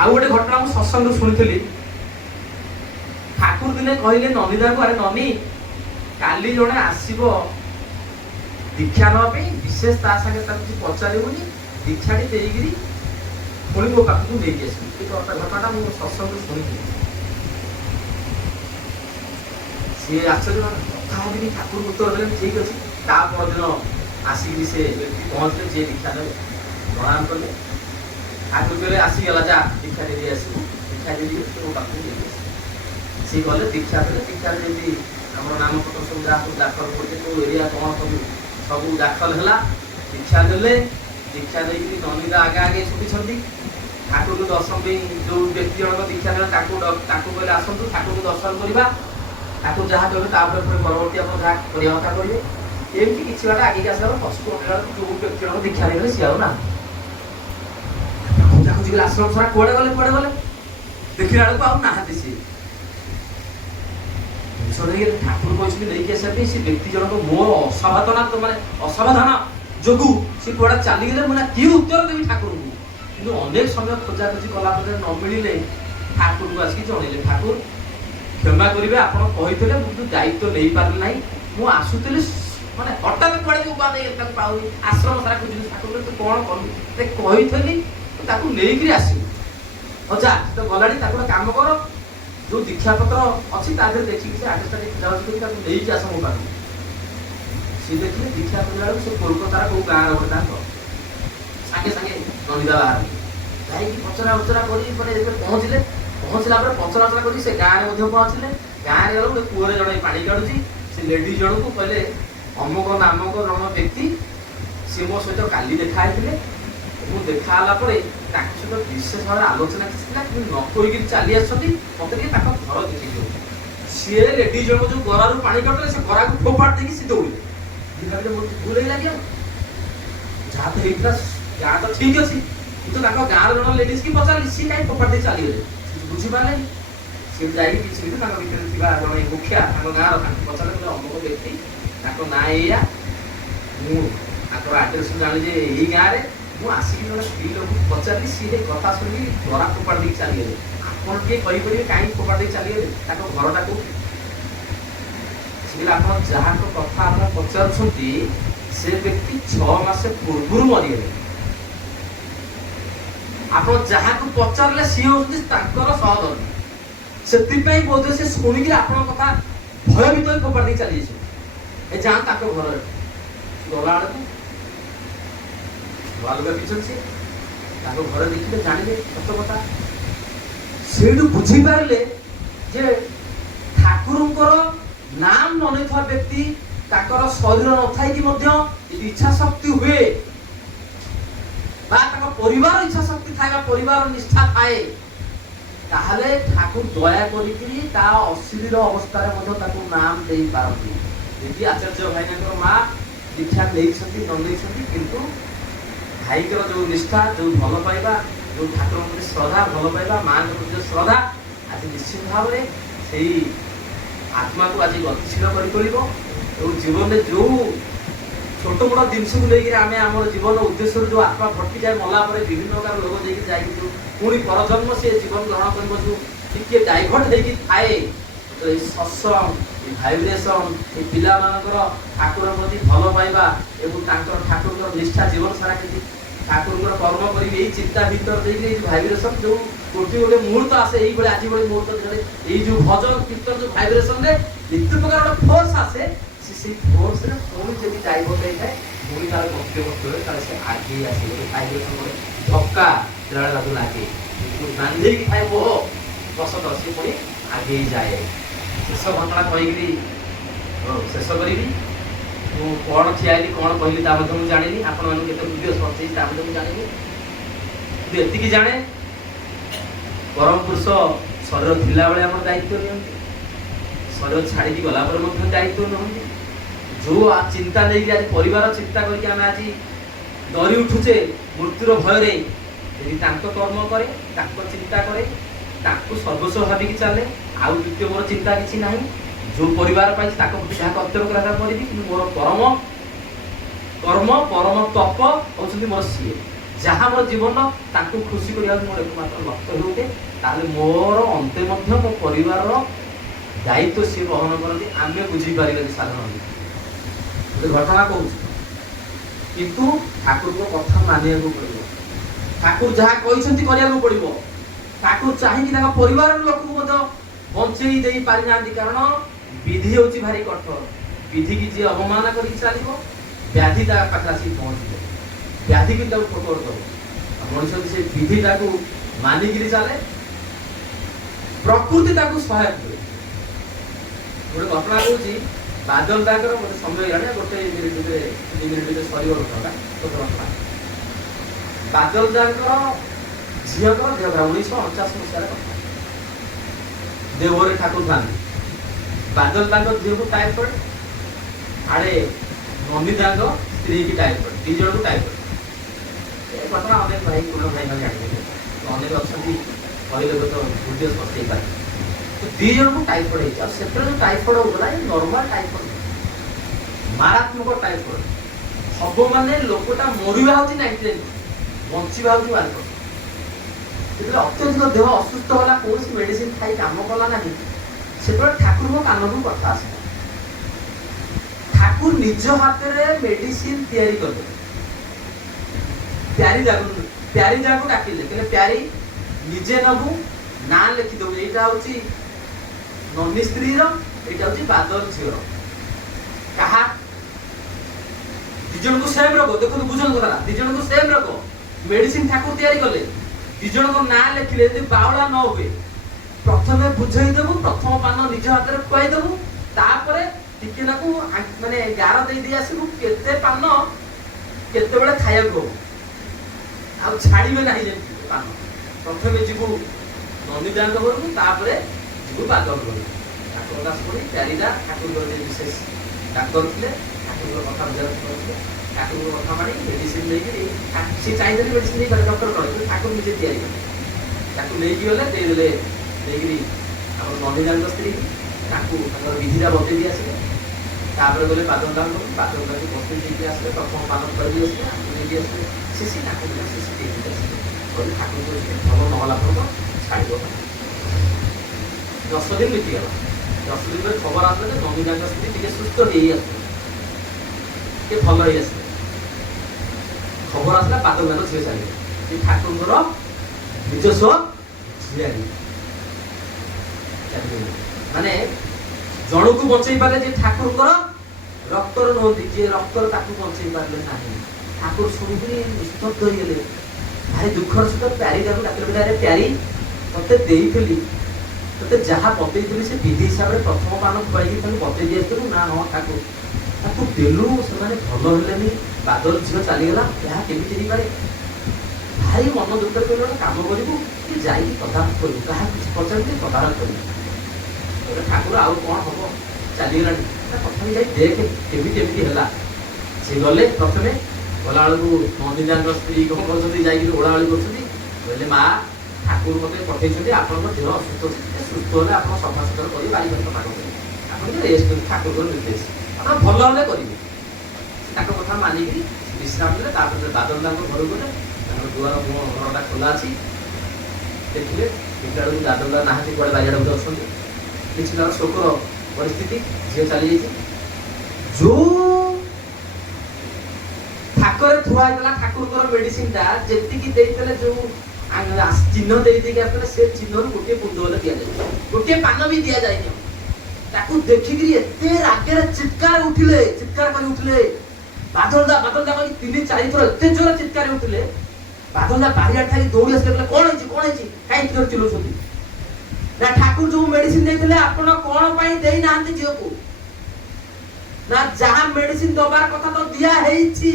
ଆଉ ଗୋଟେ ଘଟଣା ମୁଁ ସତ୍ସଙ୍ଗ ଶୁଣିଥିଲି। ଠାକୁର ଦିନେ କହିଲେ ନନିଦାଙ୍କୁ, ଆରେ ନନି କାଲି ଜଣେ ଆସିବ ଦୀକ୍ଷା ନେବା ପାଇଁ, ବିଶେଷ ତା ସାଙ୍ଗେ ତାକୁ କିଛି ପଚାରିବୁନି, ଦୀକ୍ଷାଟି ଦେଇକିରି ପୁଣି ମୋ ପାଖକୁ ନେଇକି ଆସିବୁ। ଏ ଘଟଣାଟା ମୁଁ ସତ୍ସଙ୍ଗ ଶୁଣିଥିଲି। ସିଏ ଆଶ୍ଚର୍ଯ୍ୟ କଥା ହେବିନି, ଠାକୁର ଉତ୍ତର ଦେଲେ ଠିକ ଅଛି। ତା ପରଦିନ ଆସିକିରି ସେ ପହଞ୍ଚିଲେ, ଯିଏ ଦୀକ୍ଷା ନେବେ ପ୍ରଣାମ କଲେ। ଠାକୁର କହିଲେ ଆସିଗଲା, ଯା ଦୀକ୍ଷା ଦେଇ ଆସିବୁ। ଦୀକ୍ଷା ଦେଇ ମୋ ପାଖକୁ ନେଇକି ଆସିବୁ। ସିଏ ଗଲେ ଦୀକ୍ଷା ଦେଲେ। ଦୀକ୍ଷାରେ ଯେମିତି ଆମର ନାମପତ୍ର ସବୁ ଯାହା ଦାଖଲ କରୁଛେ, କୋଉ ଏରିଆ କ'ଣ ସବୁ ସବୁ ଦାଖଲ ହେଲା। ଦୀକ୍ଷା ଦେଲେ। ଦୀକ୍ଷା ଦେଇକି ନନିଦା ଆଗେ ଆଗେ ଛୁଟିଛନ୍ତି। ଠାକୁରଙ୍କୁ ଦର୍ଶନ ପାଇଁ ଯୋଉ ବ୍ୟକ୍ତି ଜଣକ ଦୀକ୍ଷା ନେଲେ ତାକୁ କହିଲେ ଆସନ୍ତୁ ଠାକୁରଙ୍କୁ ଦର୍ଶନ କରିବା। ଠାକୁର ଯାହା କହିବେ ତାପରେ ପୁଣି ପରବର୍ତ୍ତୀ ଆପଣ ଯାହା କରିବା କଥା କରିବେ। ଏମିତି କିଛି ବାଟ ଆଗେଇକି ଆସିଲା ପଛକୁ ଅନେଇଲା ବେଳକୁ ଯୋଉ ବ୍ୟକ୍ତି ଜଣକ ଦୀକ୍ଷା ନେଇଗଲେ ସିଏ ଆଉ ନାହାନ୍ତି। ଖୋଜା ଖୋଜି କଲେ ଆଶ୍ରମ ସାରା କୁଆଡେ ଗଲେ ଦେଖିଲା ବେଳକୁ ଆଉ ନାହାନ୍ତି। ସିଏ ଠାକୁର କହିଛନ୍ତି ନେଇକି ଆସିବା ପାଇଁ, ସେ ବ୍ୟକ୍ତି ଜଣକ ମୋର ଅସାବଧାନ ଯୋଗୁ ସେ କୁଆଡେ ଚାଲିଗଲେ। ମୁଁ କି ଉତ୍ତର ଦେବି ଠାକୁରଙ୍କୁ? କିନ୍ତୁ ଅନେକ ସମୟ ଖୋଜାଖୋଜି କଲା ପରେ ନ ମିଳିଲେ ଠାକୁରଙ୍କୁ ଆସିକି ଜଣେଇଲେ, ଠାକୁର କ୍ଷମା କରିବେ, ଆପଣ କହିଥିଲେ ମୁଁ କିନ୍ତୁ ଦାୟିତ୍ୱ ନେଇପାରିଲି ନାହିଁ। ମୁଁ ଆସୁଥିଲି ହଠାତ୍ କୁଆଡେ ତାକୁ ପାଉନି, ଆଶ୍ରମ ସାରା ଖୋଜିଲି। ଠାକୁର ତୁ କ'ଣ କଲୁ? କହିଥିଲି ତାକୁ ନେଇକିରି ଆସିବୁ। ଯା ତ ଗଲାଣି, ତାକୁ ଗୋଟେ କାମ କର, ଯୋଉ ଦୀକ୍ଷା ପତ୍ର ଅଛି ତା ଦେହରେ ଦେଖିକି ସେ ଆଡ୍ରେସଟା ବୁଝାବୁଝି କରି ତାକୁ ନେଇକି ଆସ ମୋ ପାଖକୁ। ସିଏ ଦେଖିଲେ ଦୀକ୍ଷା କରିଲା ବେଳକୁ ସେ କୋଲକାତାର କୋଉ ଗାଁର ଗୋଟେ ତାଙ୍କ ସାଙ୍ଗେ ସାଙ୍ଗେ ନନିଦା ବାହାରିଲେ। ଯାଇକି ପଚରା ଉଚରା କରି ପହଞ୍ଚିଲା ପରେ ପଚରା ଉଚରା କରି ସେ ଗାଁରେ ମଧ୍ୟ ପହଞ୍ଚିଲେ। ଗାଁରେ ଗଲେ ଗୋଟେ କୂଅରେ ଜଣେ ପାଣି କାଢୁଛି। ସେ ଲେଡିଜ ଜଣକୁ କହିଲେ ଅମୁକ ନାମକ ଜଣ ବ୍ୟକ୍ତି, ସିଏ ମୋ ସହିତ କାଲି ଦେଖା ହେଇଥିଲେ। ମୁଁ ଦେଖା ହେଲା ପରେ ତାଙ୍କ ସହିତ ବିଶେଷ ଭାବରେ ଆଲୋଚନା କିଛି ଥିଲା, କିନ୍ତୁ ନ କହିକି ଚାଲି ଆସିଛନ୍ତି। ମତେ ଟିକେ ତାଙ୍କ ଘର ଦେଖିକି ସିଏ ଲେଡିଜ ଜଣକ ଯୋଉ ଗରାରୁ ପାଣି କାଢୁଥିଲେ ସେ ଗରାକୁ ଫୋପାଡ଼ି ଦେଇକି ସେ ଦୌଡ଼ିଲେ। ଭୁଲ ହେଇଲା, ଯାହା ତ ହେଇଥିଲା ଗାଁ ତ ଠିକ ଅଛି, କିନ୍ତୁ ତାଙ୍କ ଗାଁର ଜଣ ଲେଡିଜ କି ପଚାରିଲି ସିଏ କାହିଁ ଫୋପାଡ଼ି ଦେଇ ଚାଲିଗଲେ, ବୁଝିପାରିଲେନି। ସିଏ ଯାଇକି କିଛି ତାଙ୍କ ଭିତରେ ଥିବା ଜଣେ ମୁଖିଆ ତାଙ୍କ ଗାଁର, ତାଙ୍କୁ ପଚାରିଲେ ଅମୁକ ବ୍ୟକ୍ତି, ତାଙ୍କ ନାଁ ଏଇଆ, ମୁଁ ତାଙ୍କର ଆଡ୍ରେସ ଜାଣିଲି ଯେ ଏଇ ଗାଁରେ। ମୁଁ ଆସିକି ଜଣେ ସ୍ତ୍ରୀ ଲୋକଙ୍କୁ ପଚାରିଲି, ସିଏ କଥା ଶୁଣିକି ଗରା ଫୋପାଡ଼ି ଦେଇକି ଚାଲିଗଲେ। ଆପଣ ଟିକେ କହିପାରିବେ କାହିଁକି ଫୋପାଡ଼ି ଦେଇକି ଚାଲିଗଲେ, ତାଙ୍କ ଘରଟା କୋଉଠି? ଆପଣ ଯାହାଙ୍କ କଥା ଆପଣ ପଚାରୁଛନ୍ତି ସେ ବ୍ୟକ୍ତି 6 ମାସ ପୂର୍ବରୁ ମରିଗଲେ। ଆପଣ ଯାହାକୁ ପଚାରିଲେ ସିଏ ହଉଛନ୍ତି ତାଙ୍କର ସହଧର୍ମୀ। ସେଥିପାଇଁ ବୋଧେ ସେ ଶୁଣିକି ଆପଣଙ୍କ କଥା ଭୟଭୀତ ହୋଇ ଫୋପାଡ଼ି ଦେଇ ଚାଲିଯାଇଛି। ଏ ଯାଆ ତାଙ୍କ ଘରେ ଗଲା ବେଳକୁ ଲୁଗା ପିଛନ୍ତି, ତାଙ୍କ ଘରେ ଦେଖିଲେ ଜାଣିଲେ ସତ କଥା। ସେଇଠୁ ବୁଝିପାରିଲେ ଯେ ଠାକୁରଙ୍କର ନାମ ନ ନେଇଥିବା ବ୍ୟକ୍ତି, ତାଙ୍କର ଶରୀର ନଥାଇକି ମଧ୍ୟ ଯଦି ଇଚ୍ଛା ଶକ୍ତି ହୁଏ ବା ତାଙ୍କ ପରିବାର ଇଚ୍ଛା ଶକ୍ତି ଥାଏ ବା ପରିବାର ନିଷ୍ଠା ଥାଏ, ତାହେଲେ ଠାକୁର ଦୟା କରିକିରି ତା ଅଶରୀର ଅବସ୍ଥାରେ ମଧ୍ୟ ତାକୁ ନାମ ଦେଇପାରନ୍ତି। ଯଦି ଆଚାର୍ଯ୍ୟ ଭାଇନାଙ୍କର ମା ଦୀକ୍ଷା ନେଇଛନ୍ତି ନ ନେଇଛନ୍ତି, କିନ୍ତୁ ଭାଇଙ୍କର ଯୋଉ ନିଷ୍ଠା, ଯୋଉ ଭଲ ପାଇବା, ଯୋଉ ଠାକୁରଙ୍କ ପ୍ରତି ଶ୍ରଦ୍ଧା, ଭଲ ପାଇବା, ମାଙ୍କ ପ୍ରତି ଶ୍ରଦ୍ଧା, ଆଜି ନିଶ୍ଚିତ ଭାବରେ ସେଇ ଆତ୍ମାକୁ ଆଜି ଗତିଶୀଳ କରିପାରିବ। ଏବଂ ଜୀବନରେ ଯୋଉ ଛୋଟ ବଡ଼ ଜିନିଷକୁ ନେଇକିରି ଆମେ ଆମର ଜୀବନ ଉଦ୍ଦେଶ୍ୟରୁ ଯୋଉ ଆତ୍ମା ଭଟକିଯାଏ, ମଲା ପରେ ବିଭିନ୍ନ ପ୍ରକାର ରୋଗ ଦେଇକି ଯାଇକି ଯୋଉ ପୁଣି ପରଜନ୍ମ ସେ ଜୀବନ ଗ୍ରହଣ କରିବ, ଯୋଉ ଟିକେ ଡାଇଭର୍ଟ ହେଇକି ଥାଏ, ଏଇ ସତ୍ସଙ୍ଗ, ଏଇ ଭାଇବ୍ରେସନ, ଏଇ ପିଲାମାନଙ୍କର ଠାକୁର ପ୍ରତି ଭଲ ପାଇବା ଏବଂ ତାଙ୍କର ଠାକୁରଙ୍କର ନିଷ୍ଠା ଜୀବନ ସାରା କେମିତି ଠାକୁରଙ୍କର କର୍ମ କରିବି, ଏଇ ଚିନ୍ତା ଭିତରେ ଦେଇକି ଏଇ ଭାଇବ୍ରେସନ ଯୋଉ ଗୋଟେ ମୁହୂର୍ତ୍ତ ଆସେ, ଏଇଭଳି ଆଜି ଭଳି ମୁହୂର୍ତ୍ତ ଦିନରେ ଏଇ ଯୋଉ ଭଜନ କୀର୍ତ୍ତନ ଯୋଉ ଭାଇବ୍ରେସନରେ ନିତ୍ୟ ପ୍ରକାର ଗୋଟେ ଫୋର୍ସ ଆସେ, ସେଇ ଫୋର୍ସରେ ପୁଣି ଯଦି ଡାଇଭର୍ଟ ହେଇଥାଏ, ପୁଣି ତାର ଗନ୍ତବ୍ୟ ତାହେଲେ ସେ ଆଗେଇ ଆସିବ। ଭାଇବ୍ରେସନ ଗୋଟେ ଧକ୍କା ଯେତେବେଳେ ତାକୁ ଲାଗେ, ବାନ୍ଧେଇକି ଥାଏ ମୋହ ବସତ, ସେ ପୁଣି ଆଗେଇ ଯାଏ। ଶେଷ ଘଟଣା କହିକିରି ଶେଷ କରିବି। ମୁଁ କ'ଣ ଠିଆ ହେଇଲି କ'ଣ କହିଲି ତା ମଧ୍ୟ ମୁଁ ଜାଣିନି, ଆପଣମାନଙ୍କୁ କେତେ ଭିଡ଼ିଓ ପଠେଇଛି ତା ମଧ୍ୟ ମୁଁ ଜାଣିନି, କିନ୍ତୁ ଏତିକି ଜାଣେ ପରମ ପୁରୁଷ ଶରୀର ଥିଲାବେଳେ ଆମର ଦାୟିତ୍ୱ ନିଅନ୍ତି, ଶରୀର ଛାଡ଼ିକି ଗଲା ପରେ ମଧ୍ୟ ଦାୟିତ୍ୱ ନିଅନ୍ତି। ଯେଉଁ ଚିନ୍ତା ନେଇକି ଆଜି ପରିବାର ଚିନ୍ତା କରିକି ଆମେ ଆଜି ଡରି ଉଠୁଛେ ମୃତ୍ୟୁର ଭୟରେ, ଯଦି ତାଙ୍କ କର୍ମ କରେ, ତାଙ୍କ ଚିନ୍ତା କରେ, ତାଙ୍କୁ ସର୍ବସ୍ୱ ଭାବିକି ଚାଲେ, ଆଉ ଦ୍ୱିତୀୟ ମୋର ଚିନ୍ତା କିଛି ନାହିଁ, ଯେଉଁ ପରିବାର ପାଇଛି ତାଙ୍କ ପ୍ରତି ଯାହା କର୍ତ୍ତବ୍ୟ କରା ତାହା କରିବି, କିନ୍ତୁ ମୋର ପରମ କର୍ମ ପରମ ତପ ହେଉଛନ୍ତି ମୋର ସିଏ, ଯାହା ମୋର ଜୀବନ ତାଙ୍କୁ ଖୁସି କରିବାକୁ ମୋର ଏକମାତ୍ର ଲକ୍ଷ୍ୟ ହେଉଛେ, ତାହେଲେ ମୋର ଅନ୍ତେ ମଧ୍ୟ ମୋ ପରିବାରର ଦାୟିତ୍ୱ ସିଏ ବହନ କରନ୍ତି। ଆମେ ବୁଝିପାରିବାନି ସାଧାରଣ ଗୋଟେ ଘଟଣା କହୁଛି, କିନ୍ତୁ ଠାକୁରଙ୍କ କଥା ମାନିବାକୁ ପଡ଼ିବ, ଠାକୁର ଯାହା କହିଛନ୍ତି କରିବାକୁ ପଡ଼ିବ। ଠାକୁର ଚାହିଁକି ତାଙ୍କ ପରିବାରର ଲୋକଙ୍କୁ ମଧ୍ୟ ବଞ୍ଚେଇ ଦେଇ ପାରିନାହାନ୍ତି, କାରଣ ବିଧି ହେଉଛି ଭାରି କଠୋର। ବିଧିକି ଯିଏ ଅବମାନନା କରିକି ଚାଲିବ, ବ୍ୟାଧି ତା ପାଖରେ ଆସିକି ପହଞ୍ଚିବ, ବ୍ୟାଧିକି ତାକୁ ଠୋକର ଦେବ। ମଣିଷ ସେ ବିଧିଟାକୁ ମାନିକିରି ଚାଲେ, ପ୍ରକୃତି ତାକୁ ସହାୟକ ହୁଏ। ଗୋଟେ ଘଟଣା କହୁଛି, ବାଦଲ ତାଙ୍କର ଗୋଟେ ସମୟ ହେଇଗଲାଣି, ଗୋଟେ ମିନିଟ୍ ଭିତରେ 2 ମିନିଟ୍ ଭିତରେ ସରିବ ଘଟଣା। ବାଦଲ ତାଙ୍କର ଝିଅଙ୍କର ଦେହ ଖରାପ, 1949 ମସିହାର କଥା, ଦେଓଘରେ ଠାକୁର ଥାନ୍ତି। ବାଦଲ ତାଙ୍କ ଝିଅକୁ ଟାଇଫଏଡ୍, ଆଡ଼େ ମମି ତାଙ୍କ ସ୍ତ୍ରୀକି ଟାଇଫଏଡ୍, 2 ଜଣଙ୍କୁ ଟାଇଫଏଡ୍। ଏ ଘଟଣା ଅନେକ ଭାଇ ପୁରୁଣା ଭାଇମାନେ ଜାଣିଥିଲେ, ଅନେକ ଅଛନ୍ତି କହିଲେ ତ ଭିଡ଼ିଓ ସ୍ପଷ୍ଟ ହେଇପାରେ। 2 ଜଣଙ୍କୁ ଟାଇଫଏଡ୍ ହେଇଛି, ଆଉ ସେଥିରେ ଯେଉଁ ଟାଇଫଏଡ୍ ହେଉଥିଲା ଏ ନର୍ମାଲ ଟାଇଫଏଡ୍, ମାରାତ୍ମକ ଟାଇଫଏଡ୍। ସବୁ ମାନେ ଲୋକଟା ମରିବା ହେଉଛି 99%, ବଞ୍ଚିବା ହେଉଛି 1%। ଯେତେବେଳେ ଅତ୍ୟଧିକ ଦେହ ଅସୁସ୍ଥ ହେଲା, କୌଣସି ମେଡିସିନ ଖାଇ କାମ କଲା ନାହିଁ, ସେତେବେଳେ ଠାକୁରଙ୍କ କାନକୁ କଥା ଆସିଲା। ଠାକୁର ନିଜ ହାତରେ ମେଡିସିନ ତିଆରି କରିଦେଲେ। ପ୍ୟାରି ଯାକୁ ଡାକିଲେ, କହିଲେ ପ୍ୟାରି ନିଜେ ନବୁ, ନାଁ ଲେଖିଦେବୁ, ଏଇଟା ହଉଛି ନନି ସ୍ତ୍ରୀର, ଏଇଟା ହଉଛି ବାଦଲ ଝିଅର। କାହା 2 ଜଣଙ୍କୁ ସେମ୍ ରୋଗ, ଦେଖନ୍ତୁ ବୁଝନ୍ତୁ କଥା, 2 ଜଣଙ୍କୁ ସେମ୍ ରୋଗ, ମେଡିସିନ ଠାକୁର ତିଆରି କଲେ, 2 ଜଣଙ୍କ ନାଁ ଲେଖିଲେ, ଯଦି ବାଉଳା ନ ହୁଏ ପ୍ରଥମେ ବୁଝେଇଦେବୁ, ପ୍ରଥମ ପାନ ନିଜ ହାତରେ ଖୁଆଇଦେବୁ, ତାପରେ ଟିକେ ନାକୁ ମାନେ ଗାର ଦେଇ ଆସିବୁ, କେତେ ପାନ କେତେବେଳେ ଖାଇବାକୁ ହବ, ଆଉ ଛାଡ଼ିବେ ନାହିଁ। ଯେମିତି ପାନ ପ୍ରଥମେ ଯିବୁ ନନ୍ଦିଦାଙ୍କ ଘରକୁ, ତାପରେ ଯିବୁ ବାଦଲ ଘରକୁ। ଠାକୁର ଦାସ ପଡ଼ି ପ୍ୟାରିଟା ଠାକୁରଙ୍କର ଯେ ବିଶେଷ ଡାକ୍ତର ଥିଲେ, ଠାକୁରଙ୍କ କଥା ବୁଝାବୁଝି କରୁଥିଲେ, ଠାକୁରଙ୍କ କଥା ମାନି ମେଡିସିନ ନେଇକିରି, ସେ ଚାହିଁଦେଲେ ମେଡିସିନ ନେଇପାରିଲେ ଡକ୍ଟର କଲେ, କିନ୍ତୁ ଠାକୁର ନିଜେ ତିଆରି କଲେ, ତାକୁ ନେଇକି ଗଲେ, ଦେଇଦେଲେ, ଦେଇକିରି ଆମର ନନ୍ଦିଦାଙ୍କ ସ୍ତ୍ରୀ ତାଙ୍କୁ ତାଙ୍କର ବିଧିଟା ବତେଇ ଦେଇ ଆସିଲେ। ତାପରେ ଗଲେ ବାଦଲ ଦାଙ୍କୁ ବତେଇ ଦେଇକି ଆସିଲେ, ପ୍ରଥମ ପାନ କରିକି ଆସିଲେ, ଆକୁ ନେଇକି ଆସିଲେ ଶିଶି, ତାକୁ ଶିଶି ଦେଇକି ଆସିଲେ, କହିଲେ ଠାକୁର ଭଲ ନହେଲା ପର୍ଯ୍ୟନ୍ତ ଛାଡ଼ିବ। 10 ଦିନ ବିତିଗଲା। 10 ଦିନ ପରେ ଖବର ଆସିଲା ଯେ ନନ୍ଦିଦାଙ୍କ ସ୍ତ୍ରୀ ଟିକେ ସୁସ୍ଥ ହେଇ ଆସିଲେ, ଟିକେ ଭଲ ହେଇ ଆସିଲେ। ଖବର ଆସିଲା ବାଦଲ ଦାଙ୍କ ଝିଅ ଚାଲିଗଲେ, ସେ ଠାକୁରଙ୍କର ନିଜସ୍ୱ ଝିଆରୀ। ମାନେ ଜଣକୁ ବଞ୍ଚେଇ ପାରିଲେ ଯେ ଠାକୁରଙ୍କର ରକ୍ତର ନୁହନ୍ତି, ଯିଏ ରକ୍ତର ତାକୁ ବଞ୍ଚେଇ ପାରିଲେ ନାହିଁ। ଠାକୁର ଶୁଣିକିରି ନିସ୍ତବ୍ଧ ହେଇଗଲେ, ଭାରି ଦୁଃଖର ସହିତ ପ୍ୟାରି ତାକୁ ଡାକିଲେ, ଆରେ ପ୍ୟାରି, ତତେ ଦେଇଥିଲି, ତତେ ଯାହା ବତେଇଥିଲି ସେ ବିଧି ହିସାବରେ ପ୍ରଥମ ପାନ ଖୁଆଇକି ତାକୁ ବତେଇ ଦେଇ ଆସିଥିଲୁ ନା? ହଁ ଠାକୁର, ତାକୁ ଦେଲୁ, ସେମାନେ ଭଲ ହେଲେନି, ବାଦଲ ଝିଅ ଚାଲିଗଲା, ଏହା କେମିତି ହେଇପାରେ? ଭାରି ମନ ଦୁଃଖ କରିଲେ, ଗୋଟେ କାମ କରିବୁ, କି ଯାଇକି ତଦାରଖ କରିବୁ, କାହା କିଛି ପଚାରିକି ତଦାରଖ କରିବୁ। ଠାକୁର ଆଉ କଣ ହବ, ଚାଲିଗଲାଣି, ତଥାପି ଯାଇ ଦେଖେ କେମିତି ହେଲା। ସେ ଗଲେ, ପ୍ରଥମେ ଗଲାବେଳକୁ ନନ୍ଦିଦାଙ୍କ ସ୍ତ୍ରୀ କଣ କରୁଛନ୍ତି, ଯାଇକି ଓଳାଓଳି କରୁଛନ୍ତି, କହିଲେ ମା ଠାକୁର ମତେ ପଠେଇଛନ୍ତି, ଆପଣଙ୍କ ଦେହ ଅସୁସ୍ଥ ଅଛି, ସୁସ୍ଥ ହେଲେ ଆପଣ ସଫାସୁତୁରା କରି ବାରିପଟ ପାଗ କରିବେ, ଆପଣ ରେଷ୍ଟ କରିବେ, ଠାକୁରଙ୍କର ନିର୍ଦ୍ଦେଶ, ଆପଣ ଭଲ ହେଲେ କରିବେ। ତାଙ୍କ କଥା ମାନିକିରି ବିଶ୍ରାମ ଦେଲେ। ତାପରେ ବାଦଲ ଦାଙ୍କ ଘରକୁ ଗଲେ, ତାଙ୍କର ଦୁଆର ଘରଟା ଖୋଲା ଅଛି, ଦେଖିଲେ ଦେଖିଲା ବେଳକୁ ବାଦଲ ଦା ନାହାନ୍ତି, କୁଆଡ଼େ ବାରିଆଡ଼େ ବୋଧେ ଅଛନ୍ତି। କିଛି ତାର ଶୋକର ପରିସ୍ଥିତି, ଝିଅ ଚାଲିଯାଇଛି। ଯୋଉ ଥାକରେ ଥୁଆ ହେଇଥିଲା ଠାକୁରଙ୍କର ମେଡିସିନଟା, ଯେତିକି ଦେଇଥିଲେ, ଯୋଉ ଚିହ୍ନ ଦେଇକି ଆସିଥିଲେ, ସେ ଚିହ୍ନରୁ ଗୋଟିଏ ବୁନ୍ଦ ହେଲେ ଦିଆଯାଏ, ଗୋଟିଏ ପାନ ବି ଦିଆଯାଇନି। ତାକୁ ଦେଖିକିରି ଏତେ ରାଗରେ ଚିତ୍କାର କରି ଉଠିଲେ ବାଦଲ ଦା କହିକି 3-4 ଥର ଏତେ ଜୋର ଚିତ୍କାର ଉଠିଲେ। ବାଦଲ ଦା ବାରିଆଡେ ଥାଇ ଦୌଡ଼ି ଆସିଲେ, କଣ ହେଇଛି କାହିଁକି ଜୋର ଚିଲଉଛନ୍ତି? ନା ଠାକୁର ଯୋଉ ମେଡିସିନ ଦେଇଥିଲେ ଆପଣ କଣ ପାଇଁ ଦେଇନାହାନ୍ତି ଝିଅକୁ? ନା ଯାହା ମେଡିସିନ ଦବାର କଥା ତ ଦିଆ ହେଇଛି।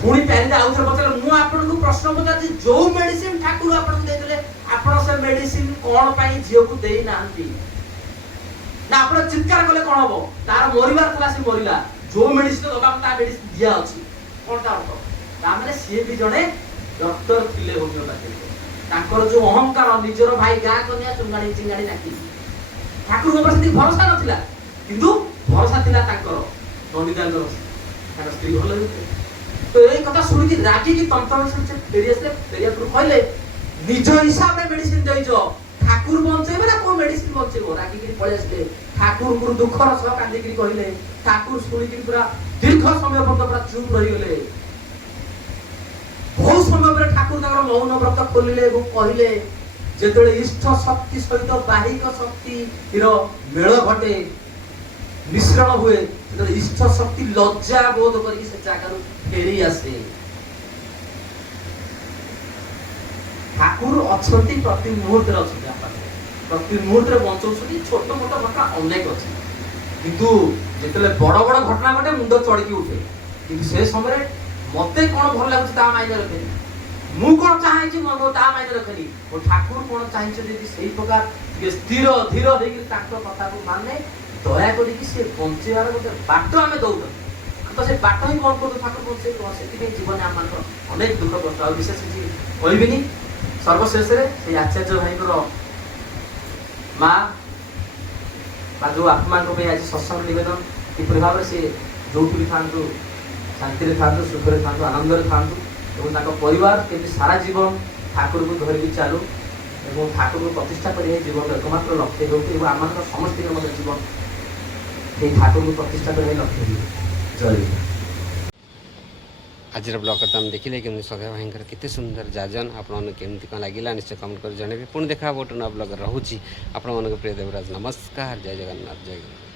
ପୁଣି ପ୍ୟାରିଦା ଆଉଥରେ ପଚାରିଲେ, ମୁଁ ଆପଣଙ୍କୁ ପ୍ରଶ୍ନ ପଚାରୁଛି, ଯୋଉ ମେଡିସିନ ଠାକୁର ଆପଣଙ୍କୁ ଦେଇଥିଲେ ଆପଣ ସେ ମେଡିସିନ କଣ ପାଇଁ ଝିଅକୁ ଦେଇନାହାନ୍ତି? ନା ଆପଣ ଚିତ୍କାର କଲେ କଣ ହବ? ତାର ମରିବାର ଥିଲା, ସେ ମରିଲା, ଯୋଉ ମେଡିସିନ ଦବା ତା ମେଡିସିନ ଦିଆ ଅଛି, କଣ ତା ଅର୍ଥ? ତାମାନେ ସିଏ ବି ଜଣେ ଡକ୍ଟର ଥିଲେ ହୋମିଓପାଥି। ତାଙ୍କର ଯୋଉ ଅହଙ୍କାର, ନିଜର ଭାଇ ଗାଁ କନ୍ୟା ଚୁଙ୍ଗାଣି ଚିଙ୍ଗାଣି ଡାକି, ଠାକୁରଙ୍କ ଉପରେ ସେତିକି ଭରସା ନଥିଲା, କିନ୍ତୁ ଭରସା ଥିଲା ତାଙ୍କର ନନ୍ଦିତାଙ୍କର, ତାଙ୍କ ସ୍ତ୍ରୀ ଭଲ ହେଇଥିଲେ। ତ ଏଇ କଥା ଶୁଣିକି ରାଗିକି ତନ୍ତର ଫେରି ଆସିଲେ। ଫେରିବାକୁ କହିଲେ, ନିଜ ହିସାବରେ ମେଡିସିନ ଦେଇଛ, ଠାକୁର ବଞ୍ଚେଇବେ ନା କୋଉ ମେଡିସିନ ବଞ୍ଚେଇବ? ରାଗିକି ପଳେଇ ଆସିଲେ। ଠାକୁରଙ୍କୁ ଦୁଃଖର ସହ କାନ୍ଦିକିରି କହିଲେ। ଠାକୁର ଶୁଣିକିରି ପୁରା ଦୀର୍ଘ ସମୟ ପର୍ଯ୍ୟନ୍ତ ପୁରା ଚୁପ୍ ରହିଗଲେ। ବହୁତ ସମୟ ପରେ ଠାକୁର ତାଙ୍କର ମୌନ ବ୍ରତ ଖୋଲିଲେ ଏବଂ କହିଲେ, ଯେତେବେଳେ ଇଷ୍ଟ ଶକ୍ତି ସହିତ ବାହିକ ଶକ୍ତିର ମେଳ ଘଟେ, ମିଶ୍ରଣ ହୁଏ, ସେତେବେଳେ ଇଷ୍ଟ ଶକ୍ତି ଲଜ୍ଜା ବୋଧ କରିକି ସେ ଜାଗାରୁ ଫେରି ଆସେ। ଠାକୁର ଅଛନ୍ତି, ପ୍ରତି ମୁହୂର୍ତ୍ତରେ ଅଛନ୍ତି, ପ୍ରତି ମୁହୂର୍ତ୍ତରେ ବଞ୍ଚଉଛନ୍ତି। ଛୋଟ ମୋଟ ଘଟଣା ଅନେକ ଅଛି, କିନ୍ତୁ ଯେତେବେଳେ ବଡ ବଡ ଘଟଣା ଘଟେ ମୁଣ୍ଡ ଚଢିକି ଉଠେ। କିନ୍ତୁ ସେ ସମୟରେ ମତେ କଣ ଭଲ ଲାଗୁଛି ତା ମାଇନେ ରଖେନି, ମୁଁ କଣ ଚାହିଁଛି ତା ମାଇନେ ରଖେନି, ମୋ ଠାକୁର କଣ ଚାହିଁଛନ୍ତି ଯଦି ସେଇ ପ୍ରକାର ଟିକେ ସ୍ଥିର ଧୀର ହେଇକି ତାଙ୍କ କଥାକୁ ମାନେ ଦୟା କରିକି ସେ ବଞ୍ଚେଇବାର ଗୋଟେ ବାଟ ଆମେ ଦଉଛୁ, ତ ସେ ବାଟ ହିଁ କଣ କରୁଛୁ, ଠାକୁର ବଞ୍ଚେଇବ। ସେଥିପାଇଁ ଜୀବନରେ ଆମମାନଙ୍କର ଅନେକ ଦୁଃଖ କଷ୍ଟ। ଆଉ ବିଶେଷ କିଛି କହିବିନି। ସର୍ବଶେଷରେ ସେଇ ଆଚାର୍ଯ୍ୟ ଭାଇଙ୍କର ମା ବା ଯୋଉ ଆତ୍ମାଙ୍କ ପାଇଁ ଆଜି ସତ୍ସଙ୍ଗ ନିବେଦନ, କିପରି ଭାବରେ ସେ ଯୋଉଠି ବି ଥାଆନ୍ତୁ ଶାନ୍ତିରେ ଥାଆନ୍ତୁ, ସୁଖରେ ଥାଆନ୍ତୁ, ଆନନ୍ଦରେ ଥାଆନ୍ତୁ, ଏବଂ ତାଙ୍କ ପରିବାର କେମିତି ସାରା ଜୀବନ ଠାକୁରଙ୍କୁ ଧରିକି ଚାଲୁ ଏବଂ ଠାକୁରଙ୍କୁ ପ୍ରତିଷ୍ଠା କରି ଜୀବନର ଏକମାତ୍ର ଲକ୍ଷ୍ୟ ହେଉଛୁ ଏବଂ ଆମମାନଙ୍କର ସମସ୍ତଙ୍କର ମଧ୍ୟ ଜୀବନ এই ଠାକୁରଙ୍କୁ ପ୍ରତିଷ୍ଠା କରିବା ଲକ୍ଷ୍ୟ ଦିଏ। ଜୟ ଜଗନ୍ନାଥ। ଆଜିର ବ୍ଲଗ୍ କଥା ଆମେ ଦେଖିଲେ କେମିତି ସଦା ଭାଇଙ୍କର କେତେ ସୁନ୍ଦର ଯାଜନ, ଆପଣମାନଙ୍କୁ କେମିତି କ'ଣ ଲାଗିଲା ନିଶ୍ଚୟ କମେଣ୍ଟ କରି ଜଣାଇବେ। ପୁଣି ଦେଖା ହେବ ଗୋଟେ ନୂଆ ବ୍ଲଗ୍ ରହୁଛି। ଆପଣମାନଙ୍କୁ ପ୍ରିୟ ଦେବରାଜ ନମସ୍କାର। ଜୟ ଜଗନ୍ନାଥ, ଜୟ ଜଗନ୍ନାଥ।